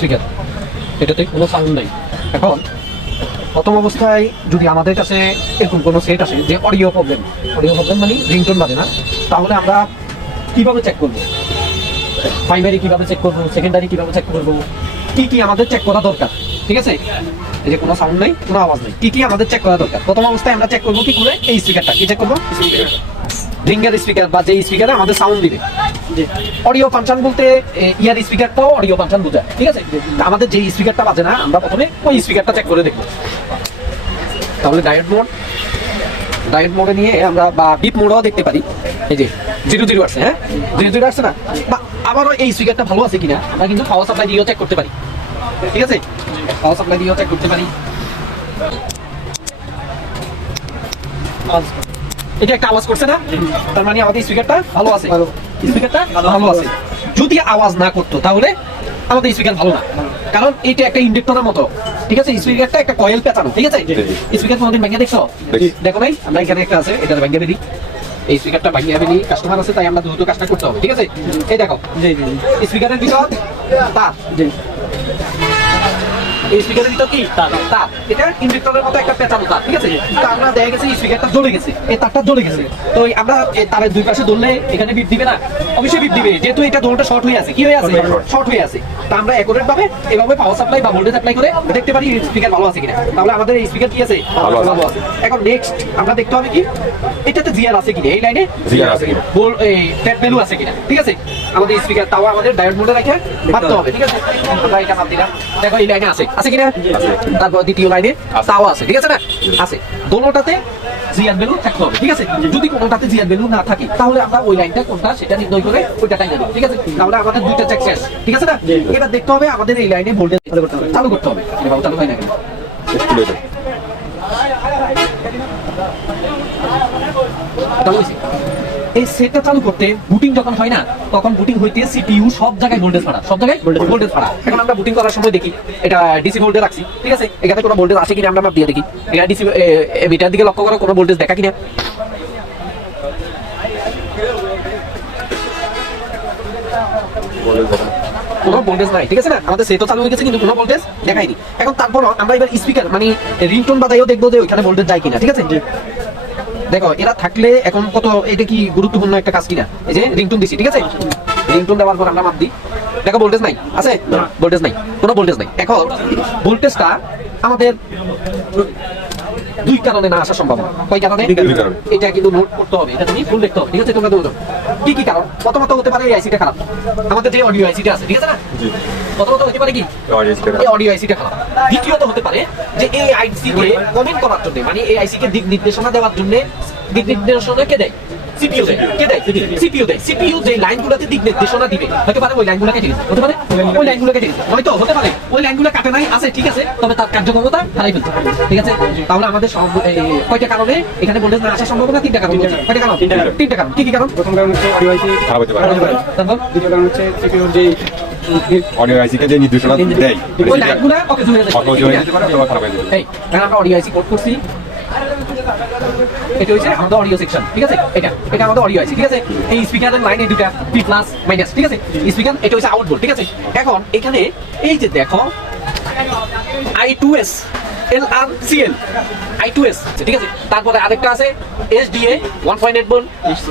Speaker এটাতে কোনো sound নাই। এখন প্রথম অবস্থায় যদি আমাদের কাছে এরকম কোনো সেট আসে যে অডিও প্রবলেম অডিও প্রবলেম মানে রিংটোন বাজে না, তাহলে আমরা কীভাবে চেক করব? প্রাইমারি কীভাবে চেক করব? সেকেন্ডারি কীভাবে চেক করব? কি কি আমাদের চেক করা দরকার? ঠিক আছে? এই যে কোনো সাউন্ড নেই, কোনো আওয়াজ নেই। কি কি আমাদের চেক করা দরকার? প্রথম অবস্থায় আমরা চেক করব কি করে? এই স্পিকারটা কি চেক করব? রিঙ্গার স্পিকার বা যে স্পিকারে আমাদের সাউন্ড দিবে। অডিও ফাংশন বলতে ইয়ার স্পিকারটাও অডিও ফাংশন বোঝায় ঠিক আছে? আমাদের যে স্পিকারটা বাজে না আমরা প্রথমে ওই স্পিকারটা চেক করে দেখব। তাহলে ডায়েট মোড ডায়েট মোডে নিয়ে আমরা বা ডিপ মোডও দেখতে পারি। এই যে জিরো জিরো আসছে হ্যাঁ? জিরো জিরো আসছে না? বা আবারও এই স্পিকারটা ভালো আছে কিনা আমরা কিন্তু পাওয়ার সাপ্লাই দিয়েও চেক করতে পারি। ঠিক আছে? পাওয়ার সাপ্লাই দিয়েও চেক করতে পারি। এটা একটা আওয়াজ করছে না? তার মানে আমাদের স্পিকারটা ভালো আছে। স্পিকারটা ভালো আছে। যদি আওয়াজ না করতো তাহলে আমাদের স্পিকার ভালো না। কারণ এটা একটা ইন্ডেক্টরের মতো। ঠিক আছে? স্পিকারটা একটা কয়েল পেঁচানো। ঠিক আছে? স্পিকার কোনোদিন ভেঙে দেখছ? দেখো। নাই আমরা এখানে একটা আছে এটা ভেঙে বেরি এই স্পিকারটা ভাঙিয়ে বেরি কাস্টমার আছে তাই আমরা দ্রুত কাজটা করতে হবে। ঠিক আছে? এই দেখো। স্পিকারের ভিতর তার। এই স্পিকারের ভিতর কি? তার এটা ইন্ডাক্টরের মতো একটা পেঁচানো তার ঠিক আছে? তো আমরা দেখা গেছে স্পিকারটা জ্বলে গেছে এই তারটা জ্বলে গেছে। তো আমরা তারের দুই পাশে ধরলে এখানে বিপ দিবে না? অবশ্যই বিপ দিবে যেহেতু এটা দোলটা শর্ট হয়ে আছে। কি হয়ে আছে? শর্ট হয়ে আছে। তা আমরা অ্যাকুরেট ভাবে এভাবে পাওয়ার সাপ্লাই বা ভোল্টেজ অ্যাপ্লাই করে দেখতে পারি স্পিকার ভালো আছে কিনা। তাহলে আমাদের এই স্পিকার কি আছে? ভালো আছে। এখন নেক্সট আমরা দেখতে হবে কি? এটাতে জিআর আছে কিনা? এই লাইনে জিআর আছে কিনা। এই ট্যাপ ভ্যালু আছে কিনা? ঠিক আছে? আমাদের স্পিকার তাও আমাদের ডায়োড মোডে রেখে মারতে হবে ঠিক আছে? আমরা এটা মাপ দিলাম। দেখো এই লাইনে আছে। আছে কিনা। তারপর দ্বিতীয় লাইনে তাও আছে ঠিক আছে না? আছে। দোনোটাতে জিআর ভ্যালু থাকতে হবে ঠিক আছে? যদি কোনোটাতে জিআর ভ্যালু না থাকে তাহলে আমরা ওই লাইনটা কোনটা সেটা নির্ণয় করে ওইটা টাইম দেবো ঠিক আছে? তাহলে আমাদের দুইটা চেক শেষ ঠিক আছে না? এবার দেখতে হবে আমাদের এই লাইনে ভোল্টেজ চালু করতে হবে। এ বাবু চালু হয় না কেন? চালু এই সেটটা চালু করতে বুটিং যখন হয় না তখন বুটিং হইতে সিপিইউ সব জায়গায় ভোল্টেজ ফাড়া সব জায়গায় ভোল্টেজ ফাড়া এখন আমরা বুটিং করার সময় দেখি এটা ডিসি ভোল্টেজ রাখছি ঠিক আছে? এখানে কোনো ভোল্টেজ আছে কিনা আমরা মাপ দিয়ে দেখি। এখানে ডিসি মিটার দিকে লক্ষ্য করো কোনো ভোল্টেজ দেখা কিনা? কোনো ভোল্টেজ নাই ঠিক আছে না? আমাদের সেটও চালু হয়ে গেছে কিন্তু কোনো ভোল্টেজ দেখায়নি। এখন তারপর আমরা এবার স্পিকার মানে রিংটোন বাজাইও দেখব যে ওইখানে ভোল্টেজ যায় কিনা ঠিক আছে? দেখো এরা থাকলে এখন কত এটা কি গুরুত্বপূর্ণ একটা কাজ কিনা? এই যে রিংটুন দিছি ঠিক আছে? রিংটুন দেওয়ার পর আমরা মাপ দিই দেখো ভোল্টেজ নাই আছে? ভোল্টেজ নাই কোনো ভোল্টেজ নাই। এখন ভোল্টেজটা আমাদের দুই কারণে না আসা সম্ভব কয় কারণে? এটা কিন্তু নোট করতে হবে এটা তুমি হবে ঠিক আছে? তোমরা দুজন কি কি কারণ? প্রথমত হতে পারে এই আইসিটা খারাপ। আমাদের যে অডিও আইসিটা আছে ঠিক আছে না? প্রথমত হতে পারে কি? এই অডিও আইসিটা খারাপ। দ্বিতীয়ত হতে পারে যে এই আইসি কে কমেন্ট করার জন্য মানে এই আইসি কে দিক নির্দেশনা দেওয়ার জন্য দিক নির্দেশনা কে দেয়? সিপিইউ দেয়। কে দেয়? সিপিইউ দেয়। সিপিইউ যে লাইনগুলোতে দিক নির্দেশনা দিবে হতে পারে ওই লাইনগুলো কেটে গেছে হতে পারে ওই লাইনগুলো কেটে গেছে হয়তো হতে পারে। ওই লাইনগুলো কাটে নাই আছে ঠিক আছে তবে তার কার্যক্ষমতা হারাই ফেলছে ঠিক আছে? তাহলে আমাদের সব কয়টা কারণে এখানে ভোল্টেজ না আসার সম্ভাবনা? তিনটা কারণ কয়টা কারণ? তিনটা কারণ। কি কি কারণ? প্রথম কারণ হচ্ছে অডিও আইসি খারাপ হতে পারে। তারপর? দ্বিতীয় কারণ হচ্ছে সিপিওর যে অডিও আইসিকে যে নির্দেশনা দেয়। ওই লাইনগুলো অকেজ হয়ে যাচ্ছে। অটো হয়ে যেতে পারে অথবা খারাপ হয়ে যেতে পারে আমরা অডিও আইসি কোড করছি। এটা হচ্ছে আমাদের অডিও সেকশন ঠিক আছে? এটা এটা আমাদের অডিও আছে, ঠিক আছে? এই স্পিকারের লাইন দুটা পি প্লাস মাইনাস ঠিক আছে? স্পিকার এটা হচ্ছে আউটপুট ঠিক আছে? এখন, এখানে, এই যে দেখো I two S L R C L I two S ঠিক আছে? তারপরে আরেকটা আছে S D A one point eight ball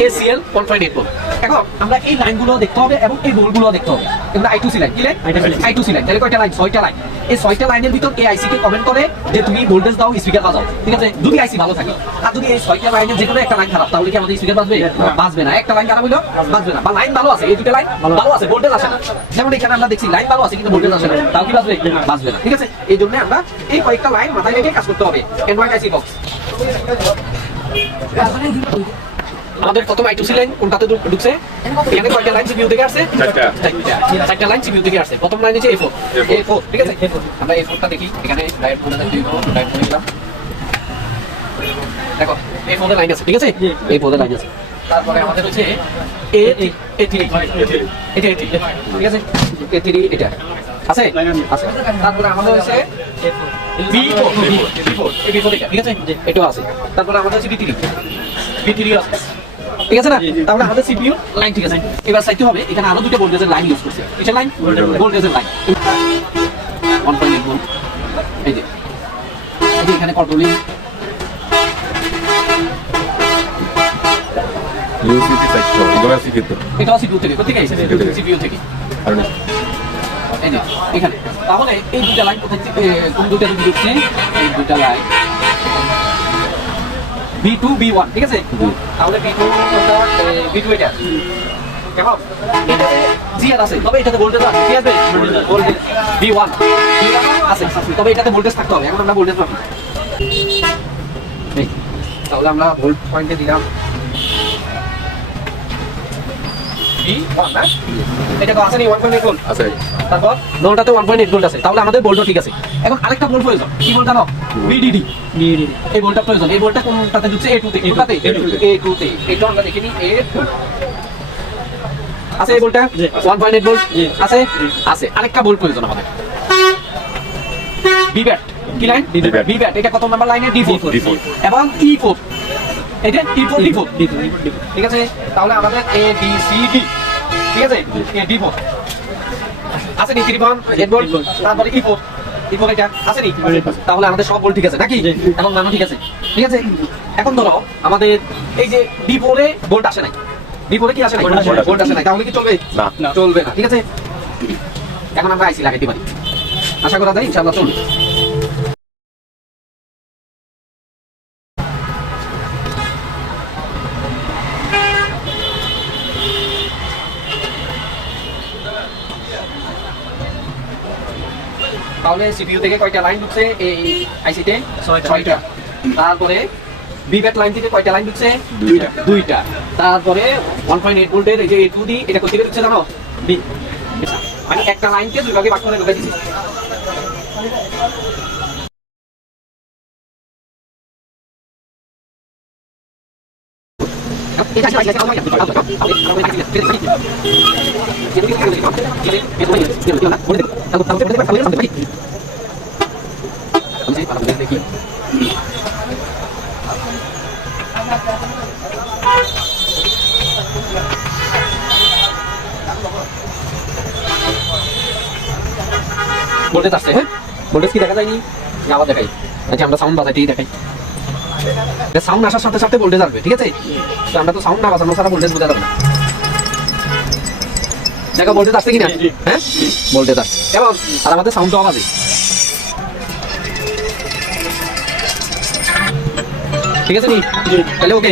S C L one point eight ball এখন আমরা এই লাইনগুলো দেখতে হবে এবং এই বোলগুলো দেখতে হবে। এগুলো আই টু সি লাইন কি line I two C line তাহলে কয়টা লাইন ছয়টা লাইন এই ছয়টা লাইনের ভিতর এই আইসি কে কমেন্ট করে যে তুমি ভোল্টেজ দাও স্পিকার বাজাও। ঠিক আছে? যদি আইসি ভালো থাকে। আর যদি এই ছয়টা লাইনের যে কোনো একটা লাইন খারাপ তাহলে কি আমাদের স্পিকার বাজবে? বাজবে না। একটা লাইন খারাপ হইল বাজবে না। বা লাইন ভালো আছে এই দুটো লাইন ভালো আছে। ভোল্টেজ আসে না। যেমন এখানে আমরা দেখছি লাইন ভালো আছে কিন্তু ভোল্টেজ আসে না। তাও কি বাজবে? বাজবে না। ঠিক আছে? এই জন্য আমরা এই কয়েকটা লাইন মাথায় রেখে কাজ করতে হবে। অ্যান্ড্রয়েড আইসি বক্স আমাদের প্রথম আই টু লাইন কোনটাতে ঢুকছে এখানে কয়টা লাইন সিপিইউ থেকে আসছে চারটা। লাইন সিপিইউ থেকে আসছে প্রথম লাইন হচ্ছে ঠিক আছে আমরা দেখি এখানে গেলাম দেখো লাইন আছে ঠিক আছে লাইন আছে তারপরে আমাদের হচ্ছে এ এ থ্রি এটা ঠিক আছে এ থ্রি এটা আছে আছে তারপরে আমাদের হচ্ছে ঠিক আছে এটাও আছে তারপরে আমাদের হচ্ছে বি থ্রি বি থ্রি আছে ঠিক আছে না? তাহলে আমাদের সিপিইউ লাইন ঠিক আছে। এবার চাইতে হবে এখানে আরও দুটো ভোল্টেজের লাইন ইউজ করছে। কিসের লাইন ভোল্টেজের line one point eight volt এই যে। এই যে এখানে কন্ট্রোলিং ইউসিপি এগুলো এটা সিপিইউ থেকে এসেছে? CPU থেকে। সিপিইউ থেকে। আর এখানে। তাহলে এই দুটা লাইন কোথায় কোন দুটা ঢুকছে এই দুটা line B two B one ঠিক আছে? তাহলে বি টু বি টু এটা। কেমন? এটাতে আছে। তবে এটাতে ভোল্টেজ আছে কি আছে? Voltage B one B one আছে। তবে এটাতে ভোল্টেজ থাকতে হবে। এখন আমরা ভোল্টেজ পাবো। তাহলে আমরা ভোল্ট পয়েন্টে দিলাম। না আছে। ভোল্ট তারপর ভোল্ট তাহলে আমাদের ভোল্টও ঠিক আছে। এখন আরেকটা ভোল্ট প্রয়োজন। কি ভোল্ট জানো বিডিডি এই ভোল্টটা প্রয়োজন। এই ভোল্টটা কোনটাতে ঢুকছে? এ টুতে কোনটাতে? এ টুতে এটা আমরা দেখে নিই। আছে এই ভোল্টটা ওয়ান পয়েন্ট এইট ভোল্ট আছে? আছে। আরেকটা ভোল্ট প্রয়োজন আমাদের। বি ব্যাট কি লাইন B-bat। এটা কত নাম্বার লাইনে ডি ফোর D4 এবং ই ফোর এটা ই ফোর ডি ফোর ঠিক আছে? তাহলে আমাদের এ বি সি ডি ঠিক আছে? ডি ফোর আছে নি? পয়েন্ট এইট তারপরে ই ফোর ই ফোর এটা আছে নি? তাহলে আমাদের সব ভোল্ট ঠিক আছে। নাকি? এবং নানো ঠিক আছে। ঠিক আছে? এখন ধরো আমাদের এই যে ডি ফোরে ভোল্ট আসে নাই। ডি ফোরে কি আসে নাই? Volt আসে নাই। ভোল্ট আসে। নাই। তাহলে কি চলবে? না। চলবে না। ঠিক আছে? এখন আমরা আইসি লাগাইতে পারি। আশা করা যায় ইনশাআল্লাহ চলবে। তাহলে সিপিইউ থেকে কয়টা লাইন ঢুকছে? এই আইসিতে? ছয়টা। তারপরে বিব্যাট লাইন থেকে কয়টা লাইন ঢুকছে? দুইটা। দুইটা। তারপরে ওয়ান পয়েন্ট এইট ভোল্টের এই যে এই ডি এটা কোথেকে ঢুকছে জানো? বি আমি একটা লাইনকে দুই ভাগে ভাগ করে ঢুকাই দিচ্ছি ভোল্টেজ আসছে হ্যাঁ? ভোল্টেজ কি দেখা যায়নি? আবার দেখাই। আচ্ছা আমরা সাউন্ড বাজাইতেই দেখাই। সাউন্ড আসার সাথে সাথে ভোল্টেজ আসবে ঠিক আছে? তো আমরা তো সাউন্ড না বাজানো ছাড়া ভোল্টেজ বোঝা যাবে না। দেখো ভোল্টেজ আসছে কিনা? হ্যাঁ? ভোল্টেজ আসছে। এবং আর আমাদের সাউন্ড অফ আছে ঠিক আছে নি? তাহলে ওকে